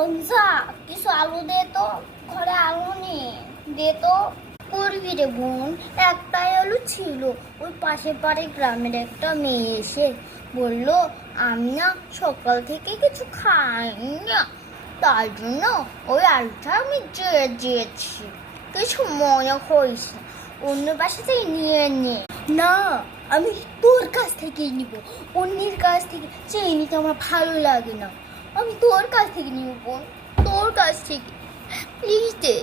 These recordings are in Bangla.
বোন যা কিছু আলু দে তো, ঘরে আলু নেই, দে তো। করবি রে বোন, একটাই আলু ছিল। ওই পাশে পাড়ে গ্রামের একটা মেয়ে এসে বললো আমি না সকাল থেকে কিছু খাইনি না, তার জন্য ওই আলুটা আমি দিয়ে দিয়েছি। কিছু মনে করিস না, অন্য বাসা থেকে নিয়ে নে। না, আমি তোর কাছ থেকেই নিব, অন্যের কাছ থেকে চেয়ে নিতে আমার ভালো লাগে না। আমি তোর কাছ থেকে নিব বোন, তোর কাছ থেকে। প্লিজ দে,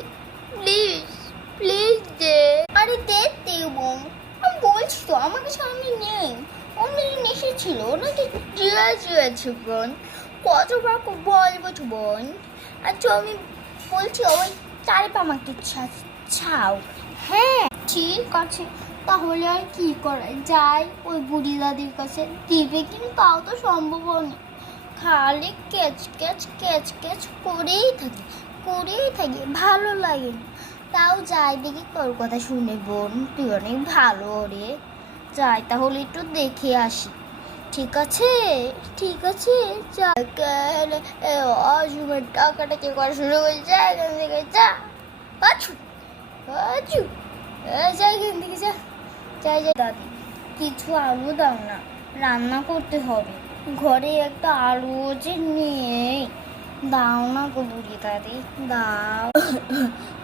প্লিজ প্লিজ দে। আরে দে দে বোন, আমি বলছি তো আমার কাছে আমি নেই, অন্যদিন এসেছিল ওনাকে দিয়েছে বোন। কতবার বলবো তো বোন। আচ্ছা আমি বলছি ওই চারে আমাকে ছাও। হ্যাঁ ঠিক আছে, তাহলে আর কি করা যায়, ওই বুড়ি দাদির কাছে দিবে কিন্তু তাও তো সম্ভব না। খালি ক্যাচ ক্যাচ ক্যাচ ক্যাচ করেই থাকি, ভালো লাগে না। তাও যাই দেখি তোর কথা শুনে বোন, তুই অনেক ভালো রে। যাই তাহলে একটু দেখে আসি। ঠিক আছে ঠিক আছে, অসুমের টাকাটা কে করা শুরু করছে, এখান থেকে যা পাছু পাছু, যাই এখান থেকে যা। যাই দাদি, কিছু আলু দাও না, রান্না করতে হবে। ঘরে একটা আলু যে নেই, দাও না গো বুড়ি দাদি, দাও।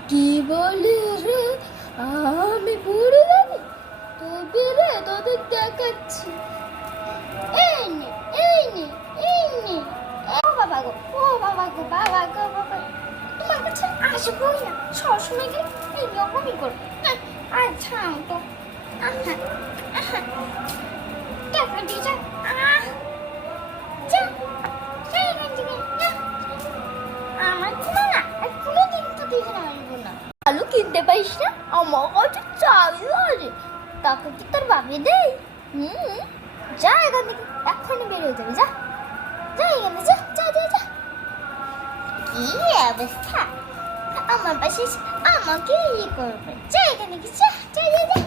কি বলি রে, আমি বুড়ি দাদি? তবে রে তোদের দেখাচ্ছি। এই নে এই নে এই নে। ও বাবা গো, ও বাবা গো, বাবা গো বাবা, তোমার কাছে আসবোই না, সবসময় গেলে এইরকমই করবে। আচ্ছা তো টাকা দিয়ে যা, আমার কোনো না, আর কোনোদিন তো দেখে আসবো না। আলু কিনতে পারিস না, আমার কাছে চাবি আছে, টাকা কি তোর বাপে দেয়? যা এখান থেকে, এক্ষুনি বের হয়ে যাবে, যা যা এখান থেকে, যা যা যা যা। কি অবস্থা, আমার পাশে আমাকে ইয়ে করবে, যা এখান থেকে, যা যা যা যা।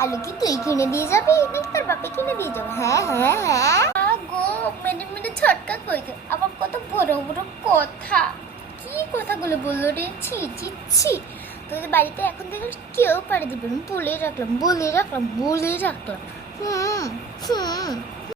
আলু কি তুই কিনে দিয়ে যাবি নাকি তোর বাপে কিনে দিয়ে যাবে? হ্যাঁ হ্যাঁ হ্যাঁ গো, মেরে মেরে ছটকা কইতো, আবার কত বড় বড় কথা। কি কথাগুলো বললো রে, ছি ছি ছি। তোদের বাড়িতে এখন থেকে কেউ পারে দিবে, বলে রাখলাম। হুম হুম।